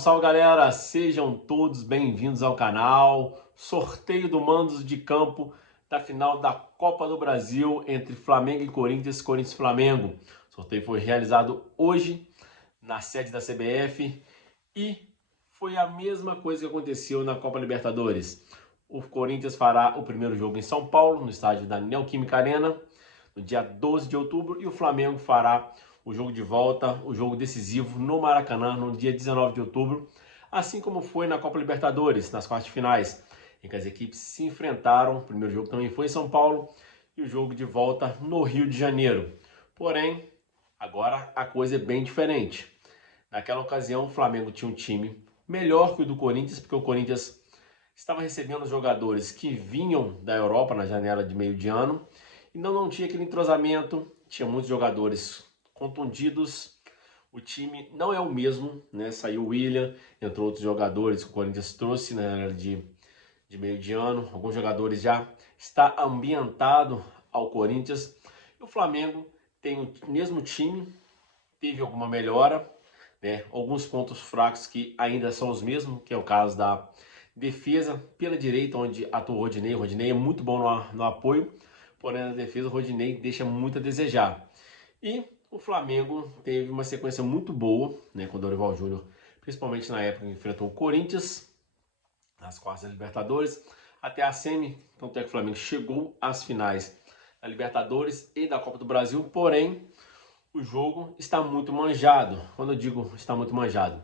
salve galera, sejam todos bem-vindos ao canal. Sorteio do mandos de campo da final da Copa do Brasil entre Flamengo e Corinthians, Corinthians e Flamengo. O sorteio foi realizado hoje na sede da CBF e foi a mesma coisa que aconteceu na Copa Libertadores. O Corinthians fará o primeiro jogo em São Paulo, no estádio da Neoquímica Arena, no dia 12 de outubro, e o Flamengo fará o jogo de volta, o jogo decisivo no Maracanã, no dia 19 de outubro, assim como foi na Copa Libertadores, nas quartas de finais, em que as equipes se enfrentaram. O primeiro jogo também foi em São Paulo e o jogo de volta no Rio de Janeiro. Porém, agora a coisa é bem diferente. Naquela ocasião, o Flamengo tinha um time melhor que o do Corinthians, porque o Corinthians estava recebendo jogadores que vinham da Europa na janela de meio de ano, e não tinha aquele entrosamento, tinha muitos jogadores contundidos, o time não é o mesmo, né? Saiu o William, entrou outros jogadores que o Corinthians trouxe na janela de meio de ano, alguns jogadores já está ambientado ao Corinthians, e o Flamengo tem o mesmo time, teve alguma melhora, né? Alguns pontos fracos que ainda são os mesmos, que é o caso da defesa pela direita, onde atua o Rodinei. O Rodinei é muito bom no apoio, porém na defesa o Rodinei deixa muito a desejar. E o Flamengo teve uma sequência muito boa, né, com o Dorival Júnior, principalmente na época que enfrentou o Corinthians nas quartas da Libertadores, até a semi. Tanto é que o Flamengo chegou às finais da Libertadores e da Copa do Brasil, porém o jogo está muito manjado. Quando eu digo está muito manjado,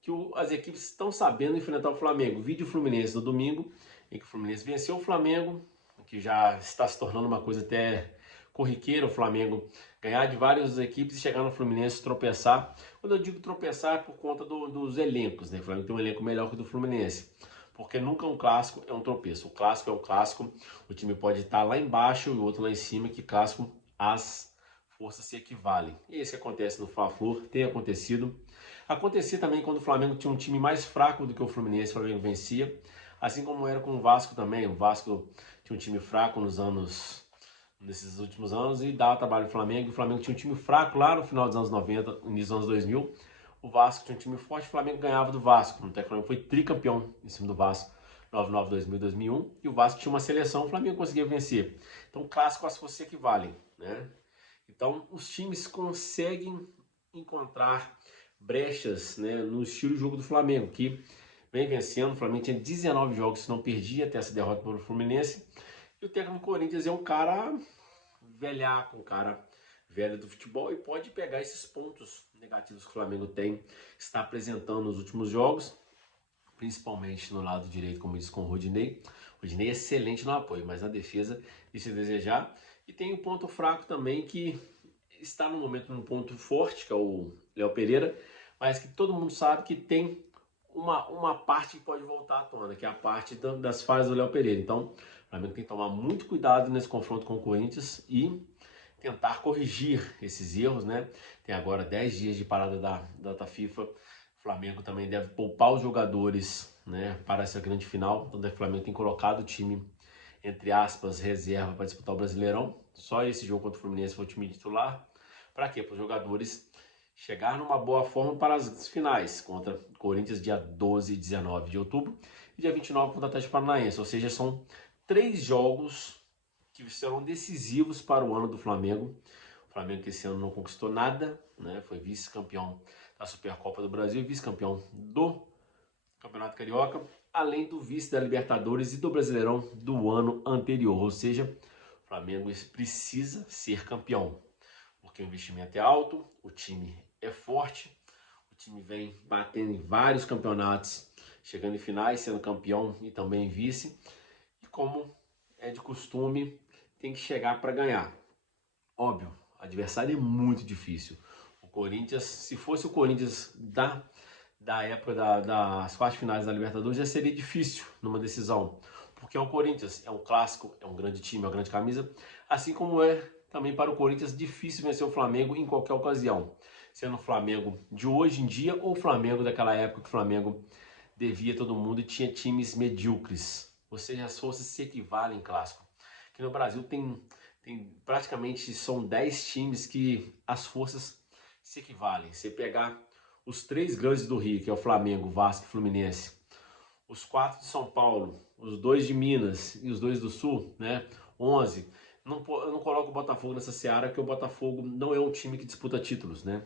que as equipes estão sabendo enfrentar o Flamengo. Vídeo Fluminense no domingo, em que o Fluminense venceu o Flamengo, que já está se tornando uma coisa até corriqueira, o Flamengo ganhar de várias equipes e chegar no Fluminense tropeçar. Quando eu digo tropeçar é por conta dos elencos, né? O Flamengo tem um elenco melhor que o do Fluminense. Porque nunca um clássico é um tropeço. O clássico é o clássico, o time pode estar lá embaixo e o outro lá em cima, que clássico as forças se equivalem. E isso que acontece no Fla-Flu, tem acontecido. Acontecia também quando o Flamengo tinha um time mais fraco do que o Fluminense, o Flamengo vencia. Assim como era com o Vasco também. O Vasco tinha um time fraco nesses últimos anos e dava trabalho ao Flamengo. O Flamengo tinha um time fraco lá no final dos anos 90, início dos anos 2000. O Vasco tinha um time forte, o Flamengo ganhava do Vasco. Até que o Flamengo foi tricampeão em cima do Vasco, 99, 2000, 2001. E o Vasco tinha uma seleção, o Flamengo conseguia vencer. Então, clássico as forças se equivalem, né? Então, os times conseguem encontrar brechas, né, no estilo de jogo do Flamengo, que vem vencendo. O Flamengo tinha 19 jogos que não perdia até essa derrota para o Fluminense. E o técnico do Corinthians é um cara velhaco, um cara velho do futebol, e pode pegar esses pontos negativos que o Flamengo tem, está apresentando nos últimos jogos, principalmente no lado direito, como eu disse, com o Rodinei. O Rodinei é excelente no apoio, mas na defesa deixa a desejar. E tem um ponto fraco também, que está no momento num ponto forte, que é o Léo Pereira, mas que todo mundo sabe que tem uma parte que pode voltar à tona, que é a parte das falhas do Léo Pereira. Então, o Flamengo tem que tomar muito cuidado nesse confronto com o Corinthians e tentar corrigir esses erros, né? Tem agora 10 dias de parada da data FIFA. O Flamengo também deve poupar os jogadores, né, para essa grande final. Então, o Flamengo tem colocado o time, entre aspas, reserva para disputar o Brasileirão. Só esse jogo contra o Fluminense foi o time titular. Para quê? Para os jogadores chegar numa boa forma para as finais, contra Corinthians dia 12 e 19 de outubro e dia 29 contra o Atlético Paranaense. Ou seja, são 3 jogos que serão decisivos para o ano do Flamengo. O Flamengo que esse ano não conquistou nada, né? Foi vice-campeão da Supercopa do Brasil, vice-campeão do Campeonato Carioca, além do vice da Libertadores e do Brasileirão do ano anterior. Ou seja, o Flamengo precisa ser campeão, porque o investimento é alto, o time é forte, o time vem batendo em vários campeonatos, chegando em finais, sendo campeão e também vice. E como é de costume, tem que chegar para ganhar. Óbvio, o adversário é muito difícil. O Corinthians, se fosse o Corinthians da época das quartas finais da Libertadores, já seria difícil numa decisão, porque é o Corinthians, é um clássico, é um grande time, é uma grande camisa, assim como é também para o Corinthians difícil vencer o Flamengo em qualquer ocasião, sendo o Flamengo de hoje em dia ou o Flamengo daquela época que o Flamengo devia todo mundo e tinha times medíocres, ou seja, as forças se equivalem em clássico. Aqui no Brasil tem praticamente, são 10 times que as forças se equivalem. Você pegar os 3 grandes do Rio, que é o Flamengo, Vasco e Fluminense, os 4 de São Paulo, os 2 de Minas e os 2 do Sul, né? 11. Eu não coloco o Botafogo nessa seara, porque o Botafogo não é um time que disputa títulos, né?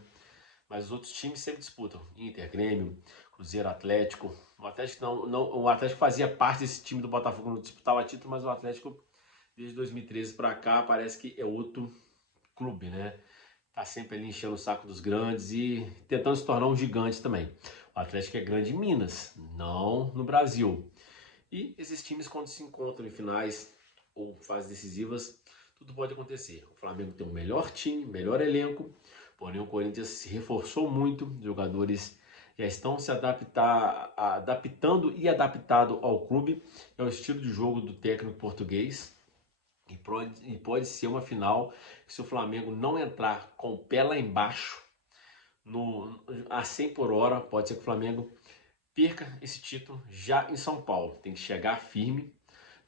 Mas os outros times sempre disputam. Inter, Grêmio, Cruzeiro, Atlético. O Atlético o Atlético fazia parte desse time do Botafogo, não disputava título, mas o Atlético, desde 2013 para cá, parece que é outro clube, né? Tá sempre ali enchendo o saco dos grandes e tentando se tornar um gigante também. O Atlético é grande em Minas, não no Brasil. E esses times, quando se encontram em finais ou fases decisivas, tudo pode acontecer. O Flamengo tem um melhor time, melhor elenco, porém o Corinthians se reforçou muito, os jogadores já estão se adaptando e adaptado ao clube, é o estilo de jogo do técnico português. E pode ser uma final que, se o Flamengo não entrar com o pé lá embaixo, a 100 por hora, pode ser que o Flamengo perca esse título já em São Paulo. Tem que chegar firme,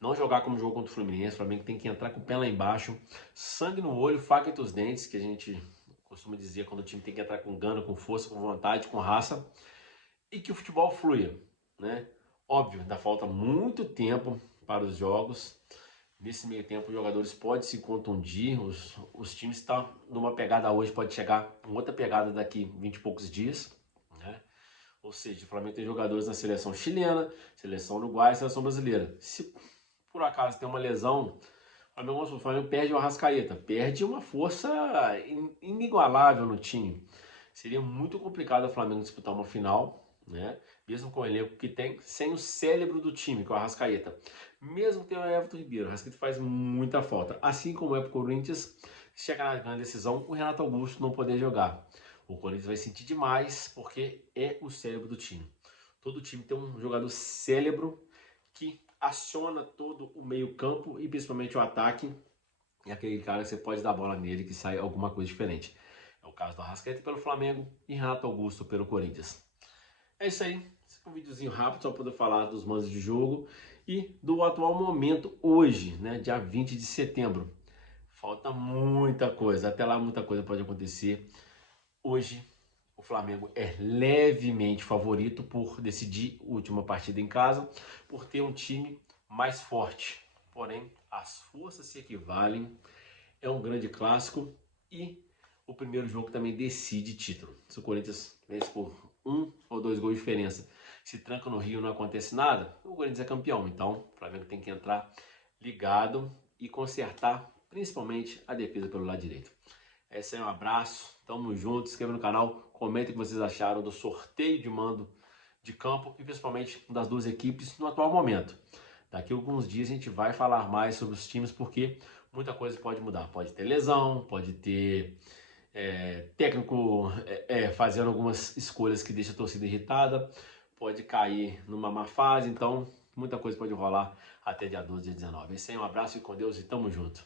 não jogar como jogou contra o Fluminense. O Flamengo tem que entrar com o pé lá embaixo, sangue no olho, faca entre os dentes, que a gente costuma dizer quando o time tem que entrar com gana, com força, com vontade, com raça, e que o futebol flua, né? Óbvio, ainda falta muito tempo para os jogos. Nesse meio tempo, os jogadores podem se contundir, os times estão numa pegada hoje, pode chegar uma outra pegada daqui 20 e poucos dias, né? Ou seja, o Flamengo tem jogadores na seleção chilena, seleção uruguaia e seleção brasileira. Se por acaso tem uma lesão, o Flamengo perde o Arrascaeta, perde uma força inigualável no time. Seria muito complicado o Flamengo disputar uma final, né? Mesmo com o elenco que tem, sem o cérebro do time, que é o Arrascaeta. Mesmo que tenha o Everton Ribeiro, o Arrascaeta faz muita falta. Assim como é para o Corinthians, se chegar na grande decisão, o Renato Augusto não poder jogar. O Corinthians vai sentir demais, porque é o cérebro do time. Todo time tem um jogador cérebro que aciona todo o meio campo e principalmente o ataque. E aquele cara que você pode dar a bola nele que sai alguma coisa diferente. É o caso do Arrascaeta pelo Flamengo e Renato Augusto pelo Corinthians. É isso aí. Esse é um videozinho rápido só para poder falar dos mandos de jogo e do atual momento hoje, né, dia 20 de setembro. Falta muita coisa, até lá muita coisa pode acontecer. Hoje o Flamengo é levemente favorito por decidir a última partida em casa, por ter um time mais forte. Porém, as forças se equivalem, é um grande clássico e o primeiro jogo também decide título. Se o Corinthians vence por 1 ou 2 gols de diferença, se tranca no Rio, não acontece nada, o Corinthians é campeão. Então, o Flamengo tem que entrar ligado e consertar, principalmente a defesa pelo lado direito. É isso aí, um abraço, tamo junto, se inscreva no canal, comenta o que vocês acharam do sorteio de mando de campo e principalmente das duas equipes no atual momento. Daqui a alguns dias a gente vai falar mais sobre os times, porque muita coisa pode mudar. Pode ter lesão, pode ter técnico fazendo algumas escolhas que deixam a torcida irritada, pode cair numa má fase, então muita coisa pode rolar até dia 12, dia 19. É isso aí, um abraço e com Deus e tamo junto.